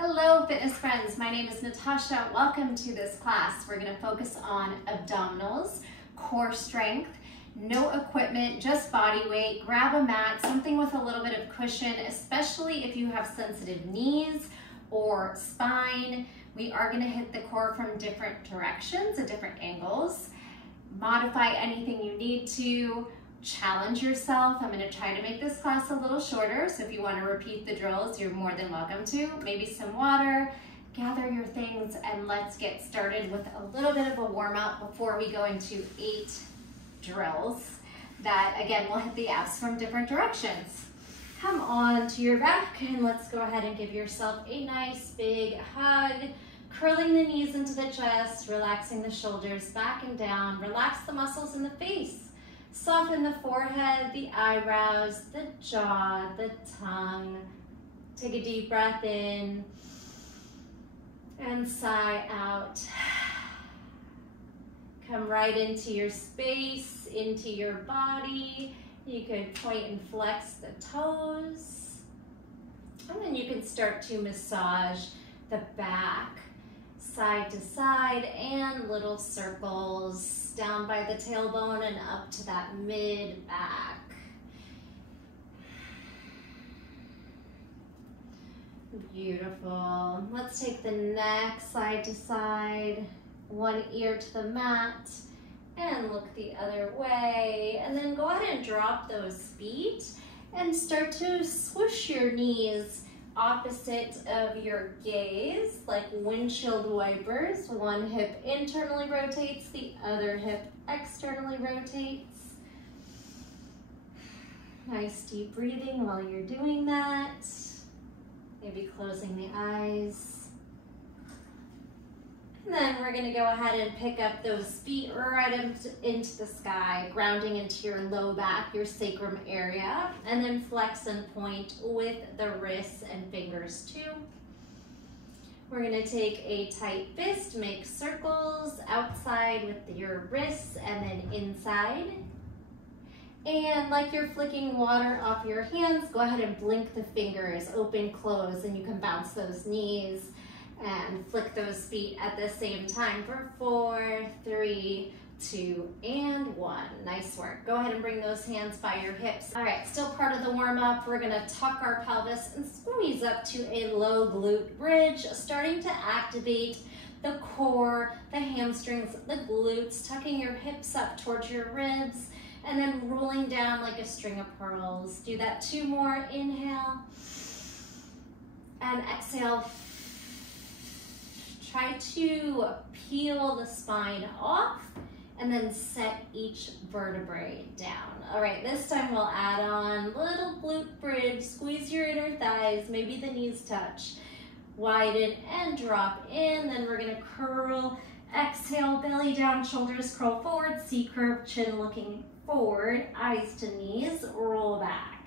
Hello fitness friends, my name is Natasha. Welcome to this class. We're going to focus on abdominals, core strength, no equipment, just body weight. Grab a mat, something with a little bit of cushion, especially if you have sensitive knees or spine. We are going to hit the core from different directions at different angles. Modify anything you need to. Challenge yourself. I'm going to try to make this class a little shorter, so if you want to repeat the drills, you're more than welcome to. Maybe some water, gather your things, and let's get started with a little bit of a warm-up before we go into 8 drills that, again, will hit the abs from different directions. Come on to your back, and let's go ahead and give yourself a nice big hug, curling the knees into the chest, relaxing the shoulders back and down, relax the muscles in the face. Soften the forehead, the eyebrows, the jaw, the tongue. Take a deep breath in and sigh out. Come right into your space, into your body. You could point and flex the toes. And then you can start to massage the back, side to side, and little circles down by the tailbone and up to that mid back. Beautiful. Let's take the neck side to side, one ear to the mat, and look the other way. And then go ahead and drop those feet and start to swoosh your knees opposite of your gaze, like windshield wipers. One hip internally rotates, the other hip externally rotates. Nice deep breathing while you're doing that. Maybe closing the eyes. And then we're gonna go ahead and pick up those feet right into the sky, grounding into your low back, your sacrum area, and then flex and point with the wrists and fingers too. We're gonna take a tight fist, make circles outside with your wrists and then inside. And like you're flicking water off your hands, go ahead and blink the fingers, open, close, and you can bounce those knees and flick those feet at the same time for 4, 3, 2, and 1. Nice work. Go ahead and bring those hands by your hips. All right, still part of the warm-up. We're gonna tuck our pelvis and squeeze up to a low glute bridge, starting to activate the core, the hamstrings, the glutes, tucking your hips up towards your ribs, and then rolling down like a string of pearls. Do that 2 more. Inhale and exhale. Try to peel the spine off and then set each vertebrae down. All right, this time we'll add on little glute bridge. Squeeze your inner thighs, maybe the knees touch. Widen and drop in. Then we're gonna curl, exhale, belly down, shoulders curl forward, C-curve, chin looking forward, eyes to knees, roll back.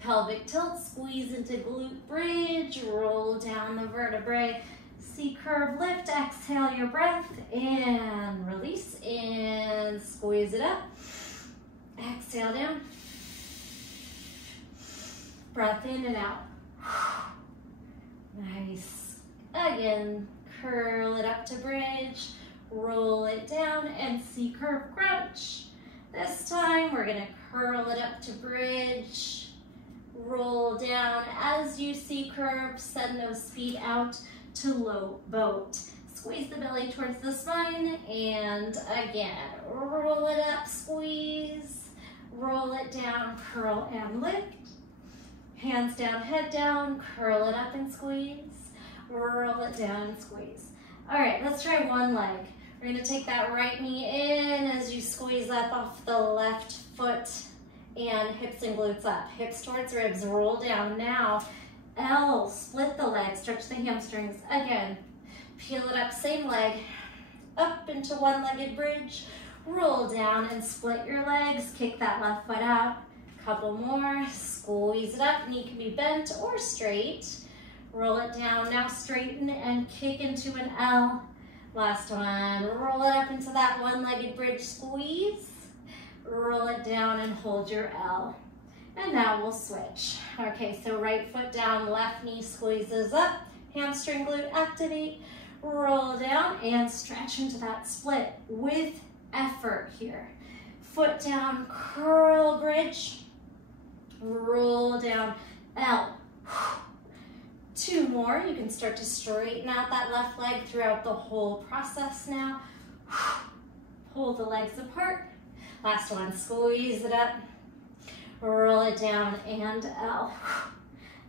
Pelvic tilt, squeeze into glute bridge, roll down the vertebrae. C-curve, lift, exhale your breath, and release, and squeeze it up. Exhale down. Breath in and out. Nice. Again, curl it up to bridge, roll it down, and C-curve crunch. This time, we're gonna curl it up to bridge, roll down. As you C-curve, send those feet out to low boat. Squeeze the belly towards the spine, and again, roll it up, squeeze, roll it down, curl and lift. Hands down, head down, curl it up and squeeze, roll it down and squeeze. All right, let's try one leg. We're gonna take that right knee in as you squeeze up off the left foot, and hips and glutes up. Hips towards ribs, roll down. Now, L, split the leg, stretch the hamstrings. Again, peel it up, same leg, up into one-legged bridge, roll down and split your legs, kick that left foot out. Couple more, squeeze it up, knee can be bent or straight. Roll it down, now straighten and kick into an L. Last one, roll it up into that one-legged bridge, squeeze, roll it down and hold your L. And now we'll switch. Okay, so right foot down, left knee squeezes up, Hamstring glute activate, roll down and stretch into that split with effort here. Foot down, curl bridge, roll down, L. 2 more. You can start to straighten out that left leg throughout the whole process now. Pull the legs apart. Last one, squeeze it up, roll it down, and L.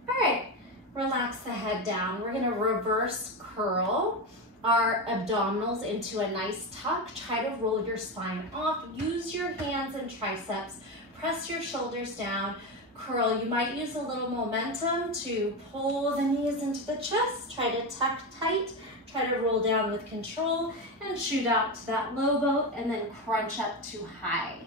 All right, relax the head down. We're gonna reverse curl our abdominals into a nice tuck. Try to roll your spine off. Use your hands and triceps. Press your shoulders down. Curl. You might use a little momentum to pull the knees into the chest. Try to tuck tight. Try to roll down with control and shoot out to that low boat and then crunch up to high.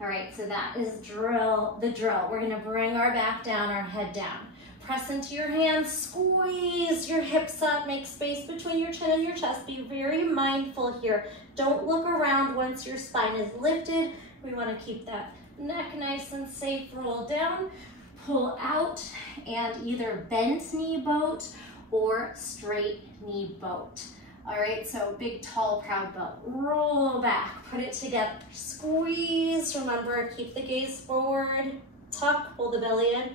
All right, so that is the drill. We're gonna bring our back down, our head down. Press into your hands, squeeze your hips up, make space between your chin and your chest. Be very mindful here. Don't look around once your spine is lifted. We wanna keep that neck nice and safe. Roll down, pull out, and either bent knee boat or straight knee boat. All right, so big, tall, proud boat. Roll back, put it together. Squeeze, remember, keep the gaze forward. Tuck, pull the belly in.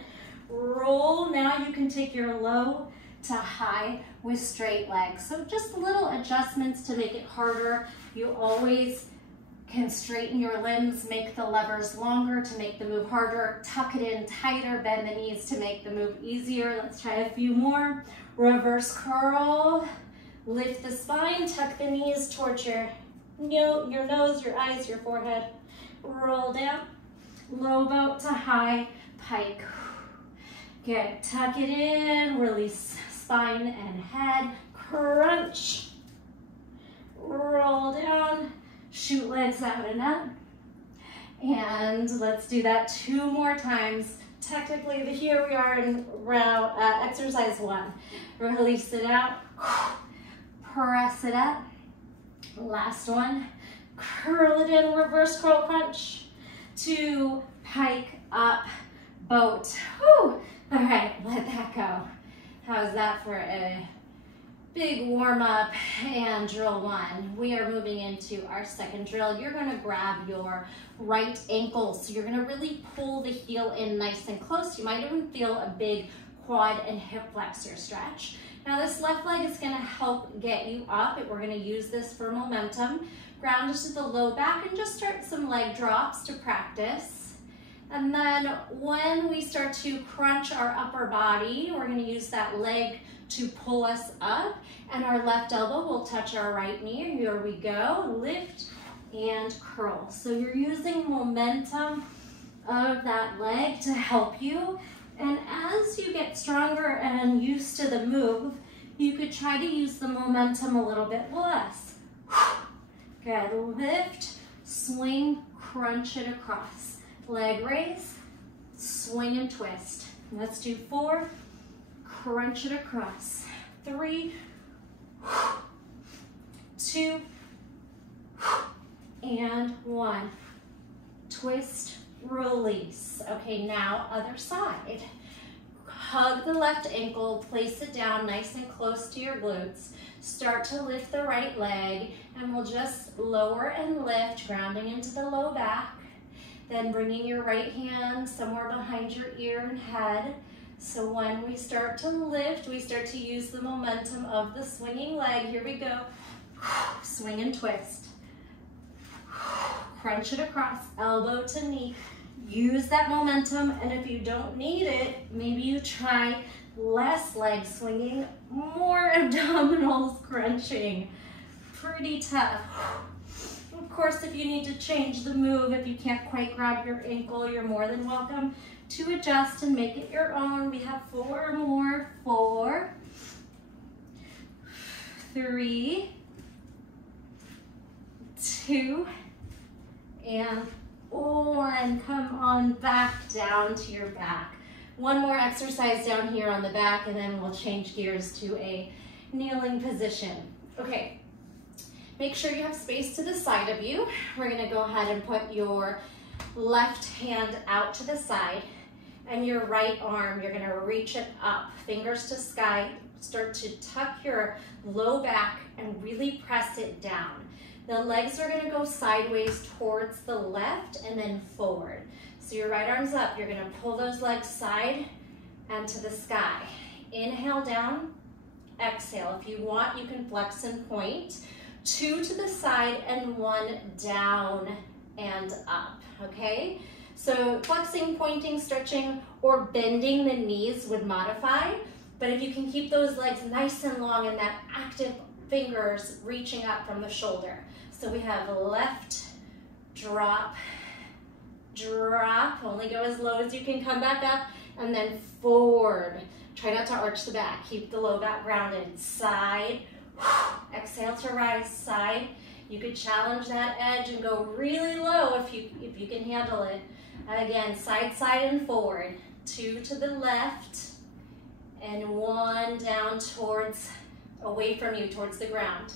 Roll, now you can take your low to high with straight legs. So just little adjustments to make it harder. You always can straighten your limbs, make the levers longer to make the move harder, tuck it in tighter, bend the knees to make the move easier. Let's try a few more. Reverse curl, lift the spine, tuck the knees towards your nose, your eyes, your forehead. Roll down, low boat to high, pike. Good, tuck it in, release spine and head, crunch. Roll down, shoot legs out and up. And let's do that 2 more times. Technically, here we are in exercise 1. Release it out, press it up. Last one, curl it in, reverse curl crunch. 2, pike up, boat. Whew. All right, let that go. How's that for a big warm up and drill 1? We are moving into our second drill. You're gonna grab your right ankle. So you're gonna really pull the heel in nice and close. You might even feel a big quad and hip flexor stretch. Now this left leg is gonna help get you up. We're gonna use this for momentum. Ground into the low back and just start some leg drops to practice. And then when we start to crunch our upper body, we're gonna use that leg to pull us up, and our left elbow will touch our right knee. Here we go, lift and curl. So you're using momentum of that leg to help you. And as you get stronger and used to the move, you could try to use the momentum a little bit less. Good, lift, swing, crunch it across. Leg raise, swing and twist. Let's do 4, crunch it across. 3, 2, and 1. Twist, release. Okay, now other side. Hug the left ankle, place it down nice and close to your glutes. Start to lift the right leg, and we'll just lower and lift, grounding into the low back. Then bringing your right hand somewhere behind your ear and head. So when we start to lift, we start to use the momentum of the swinging leg. Here we go. Swing and twist. Crunch it across, elbow to knee. Use that momentum, and if you don't need it, maybe you try less leg swinging, more abdominals crunching. Pretty tough. Of course, if you need to change the move, if you can't quite grab your ankle, you're more than welcome to adjust and make it your own. We have 4 more. 4, 3, 2, and 1. Come on back down to your back. 1 more exercise down here on the back, and then we'll change gears to a kneeling position. Okay. Make sure you have space to the side of you. We're gonna go ahead and put your left hand out to the side. and your right arm, you're gonna reach it up, fingers to sky, start to tuck your low back and really press it down. The legs are gonna go sideways towards the left and then forward. So your right arm's up, you're gonna pull those legs side and to the sky. Inhale down, exhale. If you want, you can flex and point. 2 to the side and 1 down and up, okay? So flexing, pointing, stretching, or bending the knees would modify, but if you can keep those legs nice and long and that active fingers reaching up from the shoulder. So we have left, drop, drop, only go as low as you can, come back up, and then forward. Try not to arch the back, keep the low back grounded. Side, exhale to rise, side. You could challenge that edge and go really low if you can handle it. Again, side, side, and forward. 2 to the left, and 1 down towards, away from you, towards the ground.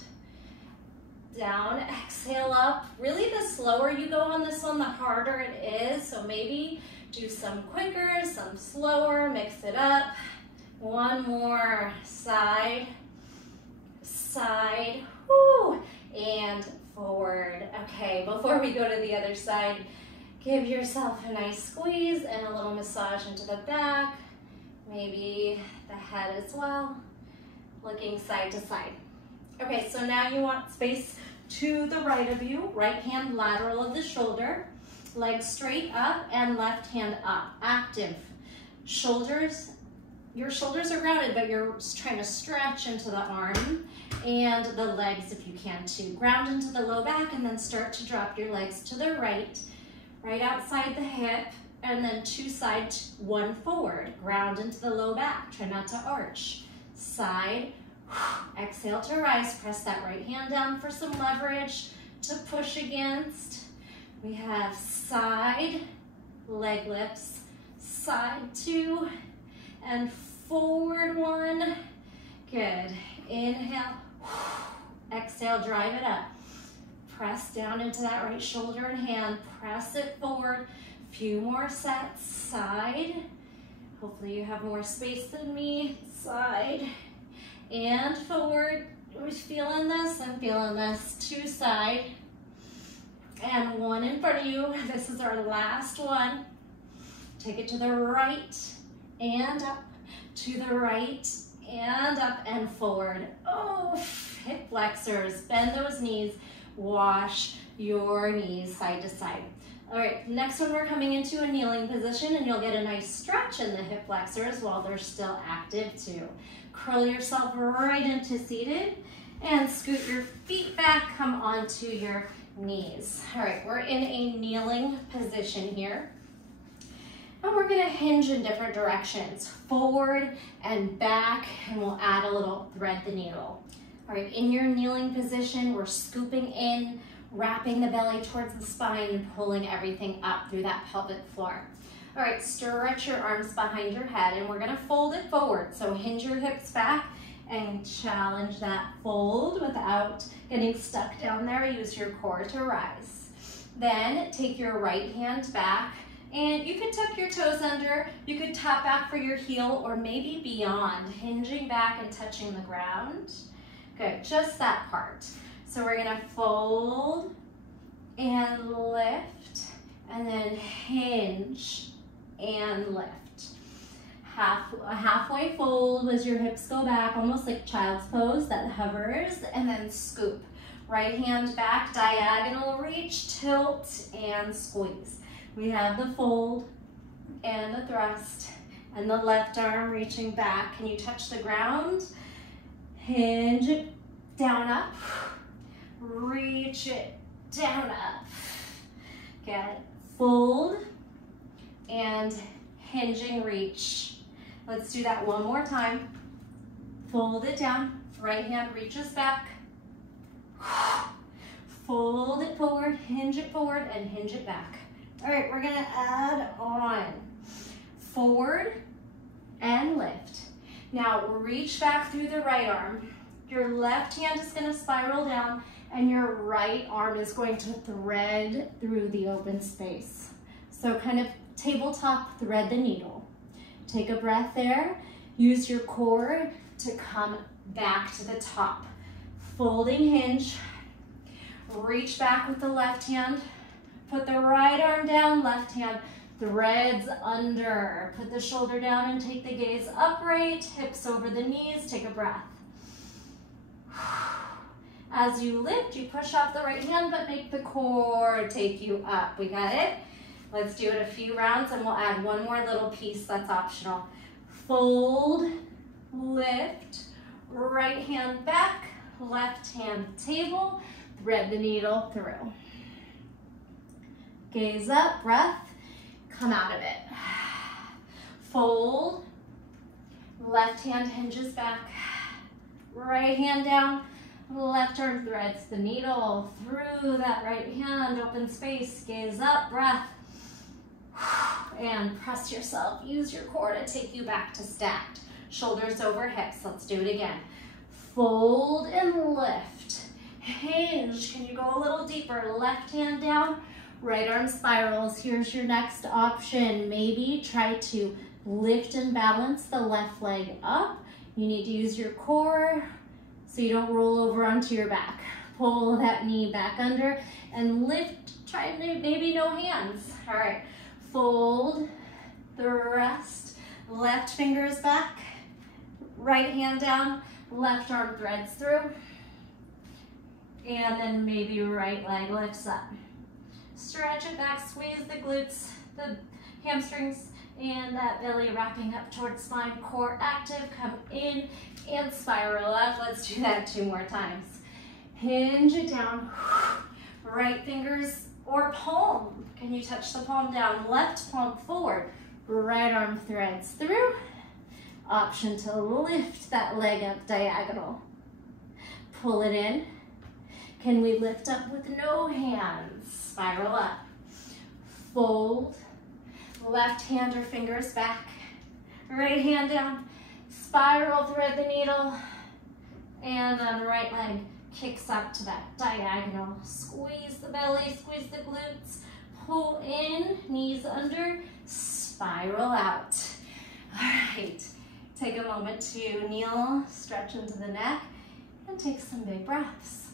Down, exhale up. Really, the slower you go on this one, the harder it is. So maybe do some quicker, some slower, mix it up. 1 more, side, side, whoo, and forward. Okay, before we go to the other side, give yourself a nice squeeze and a little massage into the back, maybe the head as well, looking side to side. Okay, so now you want space to the right of you, right hand lateral of the shoulder, legs straight up and left hand up, active. Shoulders, your shoulders are grounded, but you're trying to stretch into the arm and the legs if you can too. Ground into the low back and then start to drop your legs to the right, right outside the hip, and then 2 side, 1 forward. Ground into the low back, try not to arch. Side, exhale to rise, press that right hand down for some leverage to push against. We have side, leg lifts, side 2, and forward 1. Good. Inhale, exhale, drive it up. Press down into that right shoulder and hand, press it forward. Few more sets, side. Hopefully you have more space than me. Side and forward. Who's feeling this? I'm feeling this. 2 side and 1 in front of you. This is our last one. Take it to the right and up, to the right and up and forward. Oh, hip flexors, bend those knees, wash your knees side to side. All right, next one we're coming into a kneeling position, and you'll get a nice stretch in the hip flexors while they're still active too. Curl yourself right into seated and scoot your feet back, come onto your knees. All right, we're in a kneeling position here. And we're gonna hinge in different directions, forward and back, and we'll add a little thread the needle. All right, in your kneeling position, we're scooping in, wrapping the belly towards the spine and pulling everything up through that pelvic floor. All right, stretch your arms behind your head and we're gonna fold it forward. So hinge your hips back and challenge that fold without getting stuck down there. Use your core to rise. Then take your right hand back and you could tuck your toes under, you could tap back for your heel or maybe beyond, hinging back and touching the ground. Good, just that part. So we're gonna fold and lift and then hinge and lift. A halfway fold as your hips go back, almost like child's pose that hovers, and then scoop. Right hand back, diagonal reach, tilt and squeeze. We have the fold and the thrust and the left arm reaching back. Can you touch the ground? Hinge it down up, reach it down up. Get fold and hinging reach. Let's do that one more time. Fold it down, right hand reaches back. Fold it forward, hinge it forward, and hinge it back. All right, we're gonna add on forward and lift. Now reach back through the right arm. Your left hand is gonna spiral down and your right arm is going to thread through the open space. So kind of tabletop, thread the needle. Take a breath there. Use your core to come back to the top. Folding hinge. Reach back with the left hand. Put the right arm down, left hand threads under. Put the shoulder down and take the gaze upright, hips over the knees. Take a breath. As you lift, you push off the right hand, but make the core take you up. We got it? Let's do it a few rounds and we'll add one more little piece that's optional. Fold, lift, right hand back, left hand table, thread the needle through. Gaze up, breath, come out of it. Fold, left hand hinges back, right hand down, left arm threads the needle through that right hand, open space, gaze up, breath, and press yourself. Use your core to take you back to stacked. Shoulders over hips. Let's do it again. Fold and lift. Hinge. Can you go a little deeper? Left hand down, right arm spirals. Here's your next option. Maybe try to lift and balance the left leg up. You need to use your core so you don't roll over onto your back. Pull that knee back under and lift. Try maybe no hands. All right. Fold the rest. Left fingers back. Right hand down. Left arm threads through. And then maybe right leg lifts up. Stretch it back, squeeze the glutes, the hamstrings, and that belly wrapping up towards spine. Core active, come in and spiral up. Let's do that 2 more times. Hinge it down. Right fingers or palm. Can you touch the palm down? Left palm forward. Right arm threads through. Option to lift that leg up diagonal. Pull it in. Can we lift up with no hands? Spiral up. Fold. Left hand or fingers back. Right hand down. Spiral, thread the needle. And then right leg kicks up to that diagonal. Squeeze the belly, squeeze the glutes. Pull in, knees under, spiral out. All right. Take a moment to kneel, stretch into the neck, and take some big breaths.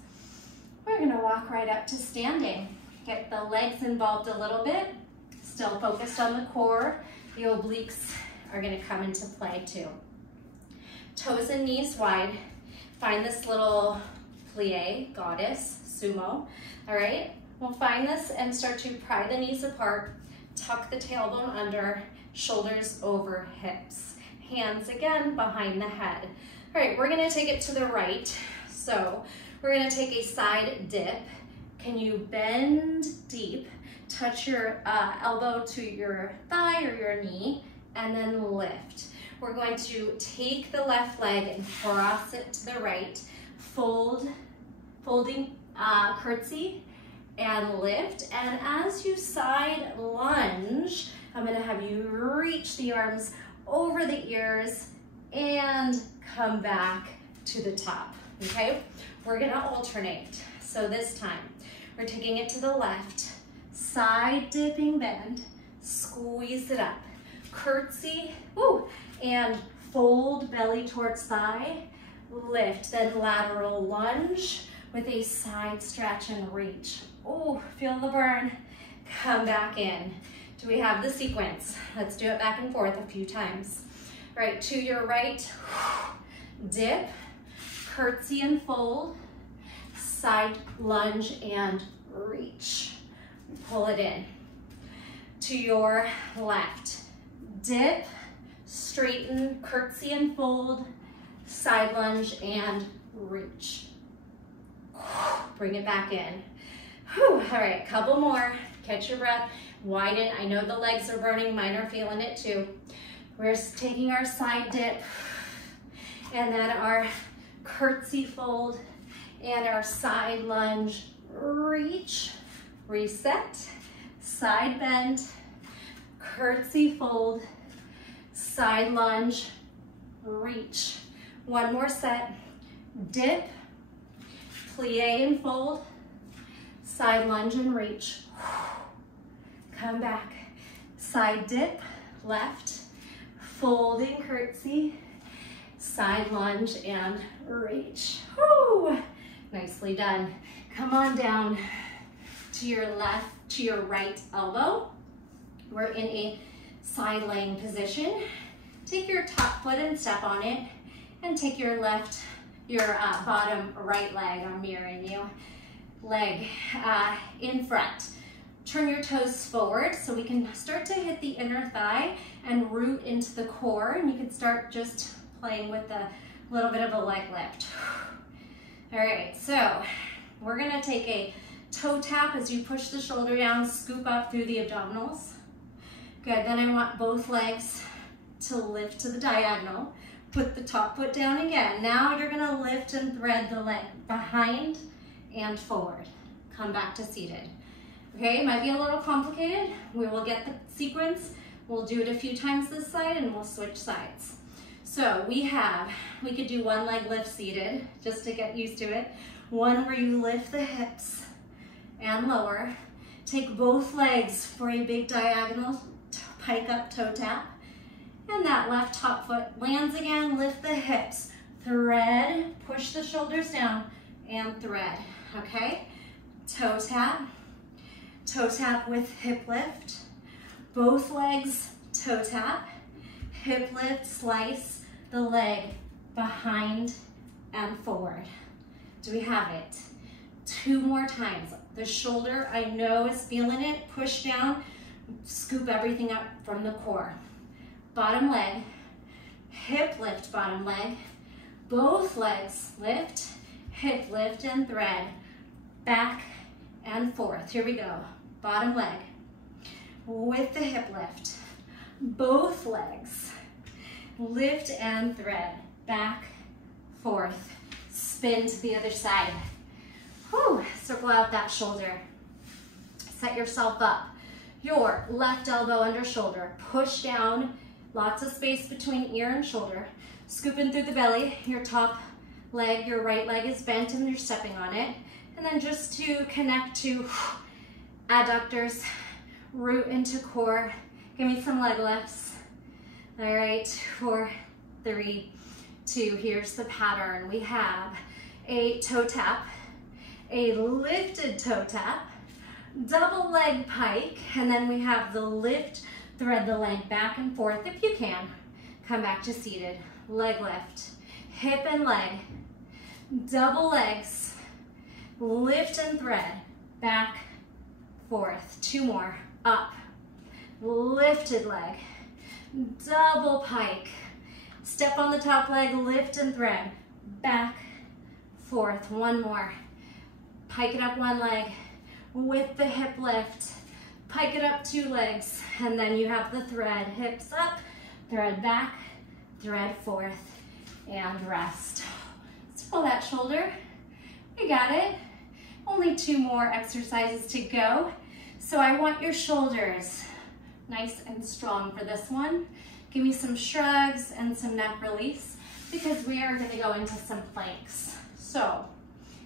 We're gonna walk right up to standing. Get the legs involved a little bit, still focused on the core. The obliques are gonna come into play too. Toes and knees wide. Find this little plie, goddess, sumo, all right? We'll find this and start to pry the knees apart, tuck the tailbone under, shoulders over hips. Hands again behind the head. All right, we're gonna take it to the right. So we're gonna take a side dip. Can you bend deep, touch your elbow to your thigh or your knee, and then lift. We're going to take the left leg and cross it to the right, folding curtsy, and lift. And as you side lunge, I'm gonna have you reach the arms over the ears and come back to the top, okay? We're gonna alternate. So this time, we're taking it to the left, side dipping bend, squeeze it up, curtsy, woo, and fold belly towards thigh, lift, then lateral lunge with a side stretch and reach. Oh, feel the burn. Come back in. Do we have the sequence? Let's do it back and forth a few times. Right, to your right, dip, curtsy and fold, side lunge and reach. Pull it in. To your left, dip, straighten, curtsy and fold, side lunge and reach. Bring it back in. Whew. All right, couple more. Catch your breath. Widen. I know the legs are burning. Mine are feeling it too. We're taking our side dip and then our curtsy fold and our side lunge reach, reset, side bend, curtsy fold, side lunge, reach. One more set. Dip, plie and fold, side lunge and reach. Come back. side dip, left, folding curtsy, side lunge and reach. Woo! Nicely done. Come on down to your left, to your right elbow. We're in a side laying position. Take your top foot and step on it, and take your bottom right leg, I'm mirroring you, leg in front. Turn your toes forward so we can start to hit the inner thigh and root into the core, and you can start just playing with a little bit of a leg lift. All right, so we're gonna take a toe tap as you push the shoulder down, scoop up through the abdominals. Good, then I want both legs to lift to the diagonal. Put the top foot down again. Now you're gonna lift and thread the leg behind and forward. Come back to seated. Okay, it might be a little complicated. We will get the sequence. We'll do it a few times this side and we'll switch sides. So we could do one leg lift seated, just to get used to it. One where you lift the hips and lower. Take both legs for a big diagonal pike up toe tap. And that left top foot lands again, lift the hips, thread, push the shoulders down, and thread, okay? Toe tap with hip lift, both legs toe tap, hip lift, slice the leg behind and forward. Do we have it? 2 more times. The shoulder, I know, is feeling it. Push down, scoop everything up from the core. Bottom leg, hip lift, bottom leg, both legs lift, hip lift and thread, back and forth. Here we go. Bottom leg with the hip lift, both legs, lift and thread, back, forth, spin to the other side. Whew, circle out that shoulder. Set yourself up. Your left elbow under shoulder, push down, lots of space between ear and shoulder. Scoop in through the belly. Your top leg, your right leg is bent and you're stepping on it. And then just to connect to adductors, root into core. Give me some leg lifts. All right, 4, 3, 2. Here's the pattern. We have a toe tap, a lifted toe tap, double leg pike, and then we have the lift, thread the leg back and forth if you can. Come back to seated, leg lift, hip and leg, double legs, lift and thread, back, forth. 2 more, up, lifted leg, double pike, step on the top leg, lift and thread, back, forth. 1 more, pike it up 1 leg, with the hip lift, pike it up 2 legs, and then you have the thread, hips up, thread back, thread forth, and rest. Let's pull that shoulder. We got it. Only 2 more exercises to go. So I want your shoulders nice and strong for this one. Give me some shrugs and some neck release because we are gonna go into some planks. So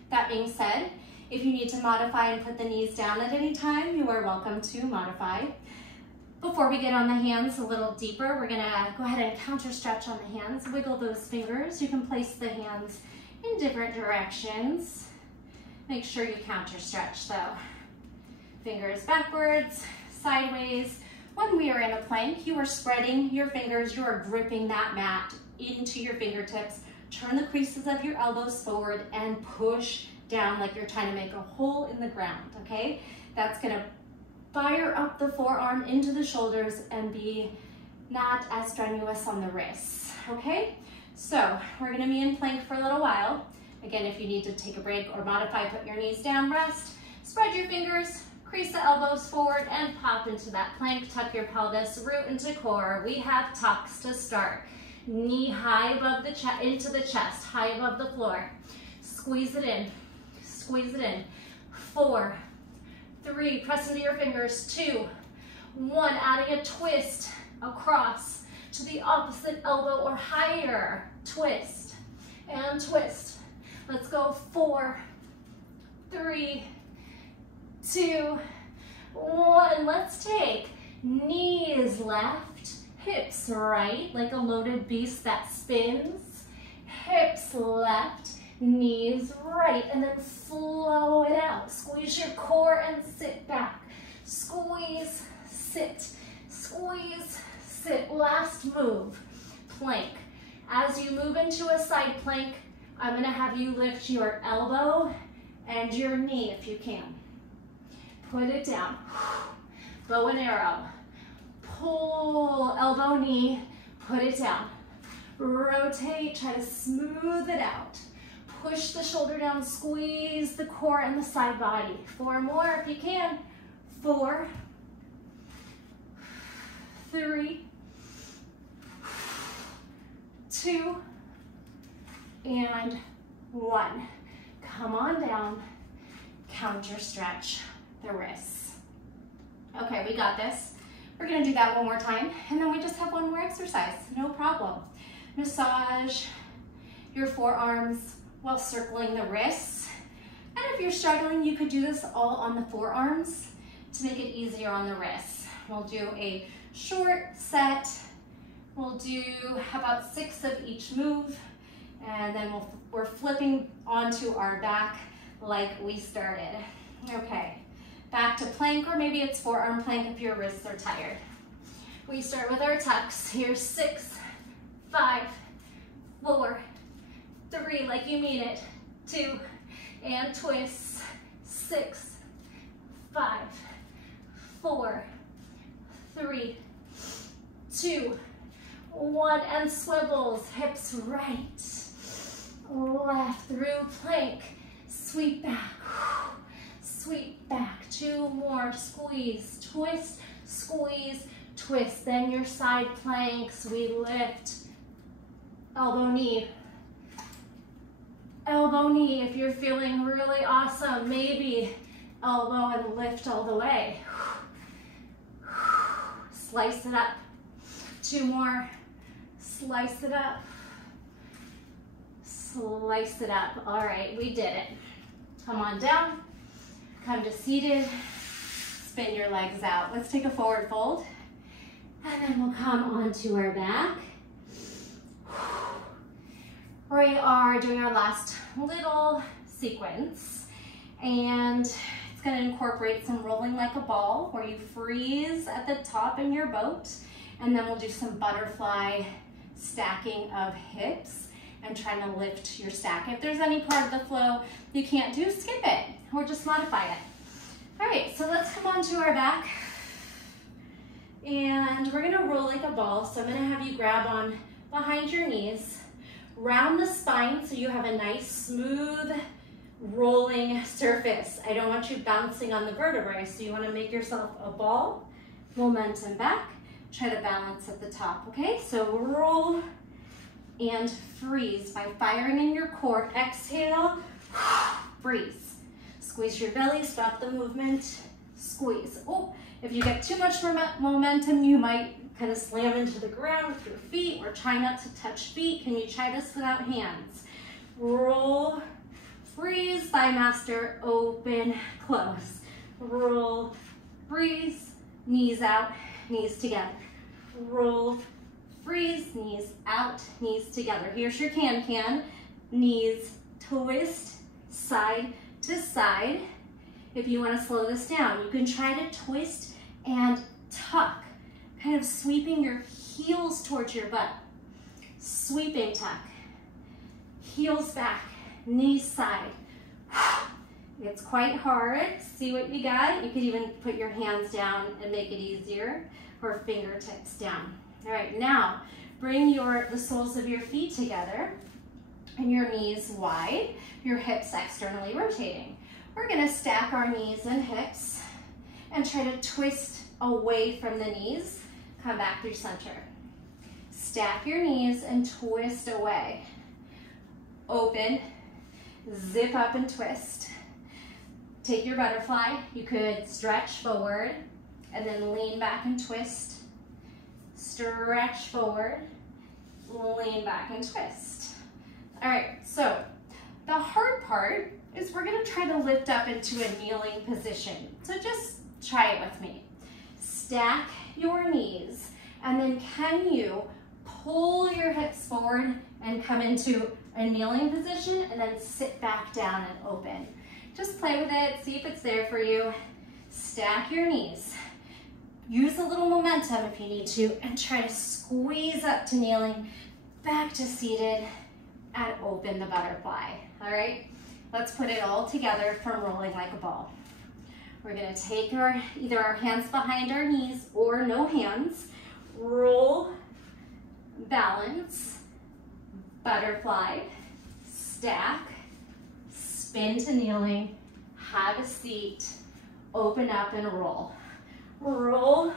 that being said, if you need to modify and put the knees down at any time, you are welcome to modify. Before we get on the hands a little deeper, we're gonna go ahead and counter stretch on the hands. Wiggle those fingers. You can place the hands in different directions. Make sure you counter stretch though. Fingers backwards, sideways. When we are in a plank, you are spreading your fingers, you are gripping that mat into your fingertips. Turn the creases of your elbows forward and push down like you're trying to make a hole in the ground, okay? That's gonna fire up the forearm into the shoulders and be not as strenuous on the wrists, okay? So we're gonna be in plank for a little while. Again, if you need to take a break or modify, put your knees down, rest, spread your fingers, crease the elbows forward and pop into that plank. Tuck your pelvis, root into core. We have tucks to start. Knee high above the chest, into the chest, high above the floor. Squeeze it in, squeeze it in. 4, 3, press into your fingers. 2, 1, adding a twist across to the opposite elbow or higher. Twist and twist. Let's go. 4, 3, 2, 1. Let's take knees left, hips right, like a loaded beast that spins. Hips left, knees right, and then flow it out. Squeeze your core and sit back. Squeeze, sit, squeeze, sit. Last move, plank. As you move into a side plank, I'm gonna have you lift your elbow and your knee if you can. Put it down. Bow and arrow. Pull, elbow, knee, put it down. Rotate, try to smooth it out. Push the shoulder down, squeeze the core and the side body. 4 more if you can. 4, 3, 2, and 1. Come on down, counter stretch the wrists. Okay, we got this. We're gonna do that one more time, and then we just have one more exercise, no problem. Massage your forearms while circling the wrists. And if you're struggling, you could do this all on the forearms to make it easier on the wrists. We'll do a short set. We'll do about 6 of each move, and then we're flipping onto our back like we started. Okay, back to plank, or maybe it's forearm plank if your wrists are tired. We start with our tucks. Here's 6, 5, 4, 3, like you mean it, 2, and twist, 6, 5, 4, 3, 2, 1, and swivels, hips right, left through plank, sweep back, 2 more, squeeze, twist, squeeze, twist, then your side planks, we lift, elbow, knee, if you're feeling really awesome, maybe elbow and lift all the way, slice it up, 2 more, slice it up, slice it up. All right, we did it. Come on down, come to seated, spin your legs out. Let's take a forward fold, and then we'll come onto our back. We are doing our last little sequence, and it's going to incorporate some rolling like a ball where you freeze at the top in your boat, and then we'll do some butterfly stacking of hips and trying to lift your stack. If there's any part of the flow you can't do, skip it or just modify it. All right, so let's come onto our back, and we're gonna roll like a ball. So I'm gonna have you grab on behind your knees, round the spine so you have a nice smooth rolling surface. I don't want you bouncing on the vertebrae, so you wanna make yourself a ball, momentum back, try to balance at the top, okay? So roll and freeze by firing in your core. Exhale, freeze. Squeeze your belly, stop the movement, squeeze. Oh, if you get too much momentum, you might kind of slam into the ground with your feet, or try not to touch feet. Can you try this without hands? Roll, freeze, thigh master, open, close. Roll, freeze, knees out, knees together. Roll, freeze, knees out, knees together. Here's your can-can. Knees twist, side to side. If you want to slow this down, you can try to twist and tuck, kind of sweeping your heels towards your butt. Sweeping tuck, heels back, knees side. It's quite hard. See what you got? You could even put your hands down and make it easier, or fingertips down. All right, now bring the soles of your feet together and your knees wide, your hips externally rotating. We're gonna stack our knees and hips and try to twist away from the knees. Come back through center. Stack your knees and twist away. Open, zip up and twist. Take your butterfly. You could stretch forward and then lean back and twist. Stretch forward, lean back and twist. All right, so the hard part is we're gonna try to lift up into a kneeling position. So just try it with me. Stack your knees, and then can you pull your hips forward and come into a kneeling position and then sit back down and open. Just play with it, see if it's there for you. Stack your knees. Use a little momentum if you need to, and try to squeeze up to kneeling, back to seated, and open the butterfly. All right, let's put it all together from rolling like a ball. We're gonna take either our hands behind our knees or no hands, roll, balance, butterfly, stack, spin to kneeling, have a seat, open up and roll. Roll,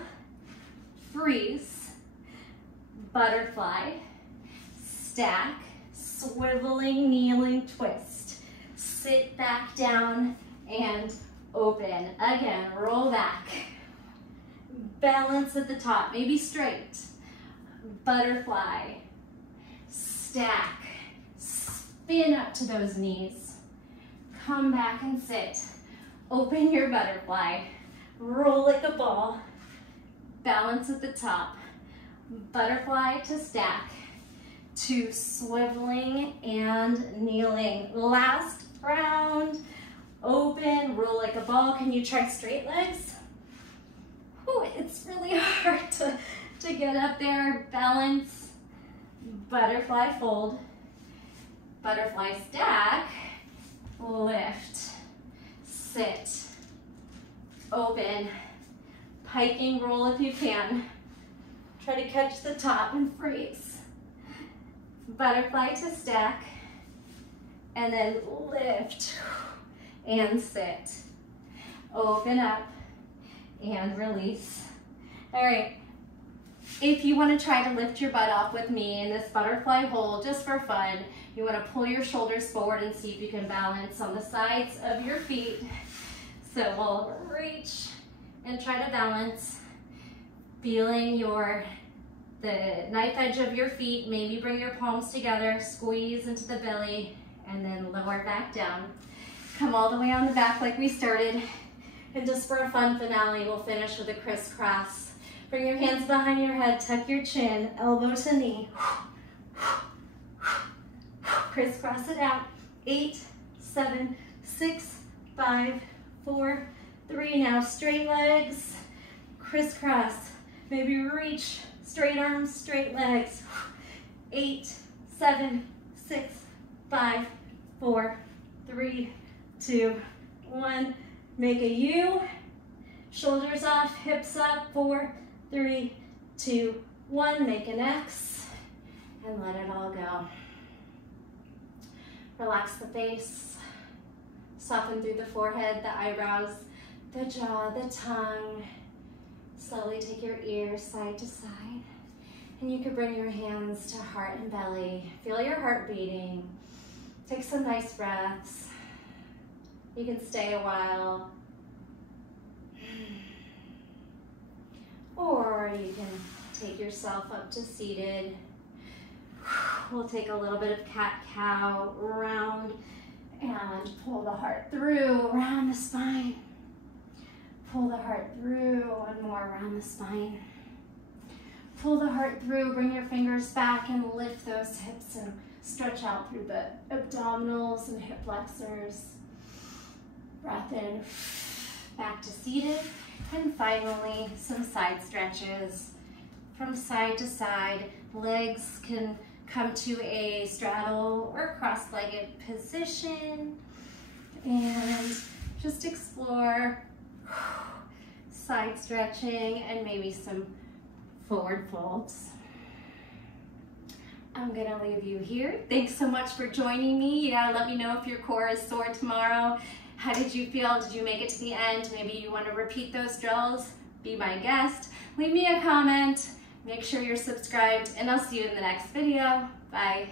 freeze, butterfly, stack, swiveling, kneeling, twist. Sit back down and open. Again, roll back. Balance at the top, maybe straight. Butterfly, stack, spin up to those knees. Come back and sit. Open your butterfly. Roll like a ball. Balance at the top. Butterfly to stack, to swiveling and kneeling. Last round. Open, roll like a ball. Can you try straight legs? Ooh, it's really hard to get up there. Balance, butterfly fold, butterfly stack, lift, sit, open, piking roll if you can. Try to catch the top and freeze. Butterfly to stack, and then lift and sit. Open up and release. All right, if you want to try to lift your butt up with me in this butterfly hold just for fun, you want to pull your shoulders forward and see if you can balance on the sides of your feet. So we'll reach and try to balance, feeling the knife edge of your feet. Maybe bring your palms together, squeeze into the belly, and then lower back down. Come all the way on the back like we started. And just for a fun finale, we'll finish with a crisscross. Bring your hands behind your head, tuck your chin, elbow to knee. Crisscross it out. 8, 7, 6, 5, 4, 3. Now straight legs, crisscross. Maybe reach, straight arms, straight legs. 8, 7, 6, 5, 4, 3, 2, 1. Make a U, shoulders off, hips up. 4, 3, 2, 1. Make an X and let it all go. Relax the face, soften through the forehead, the eyebrows, the jaw, the tongue. Slowly take your ears side to side, and you can bring your hands to heart and belly. Feel your heart beating. Take some nice breaths. You can stay a while, or you can take yourself up to seated. We'll take a little bit of cat-cow, round, and pull the heart through, around the spine. Pull the heart through, one more around the spine. Pull the heart through, bring your fingers back and lift those hips and stretch out through the abdominals and hip flexors. Breath in, back to seated, and finally some side stretches. From side to side, legs can come to a straddle or cross-legged position, and just explore side stretching and maybe some forward folds. I'm gonna leave you here. Thanks so much for joining me. You gotta let me know if your core is sore tomorrow. How did you feel? Did you make it to the end? Maybe you want to repeat those drills. Be my guest. Leave me a comment. Make sure you're subscribed, and I'll see you in the next video. Bye.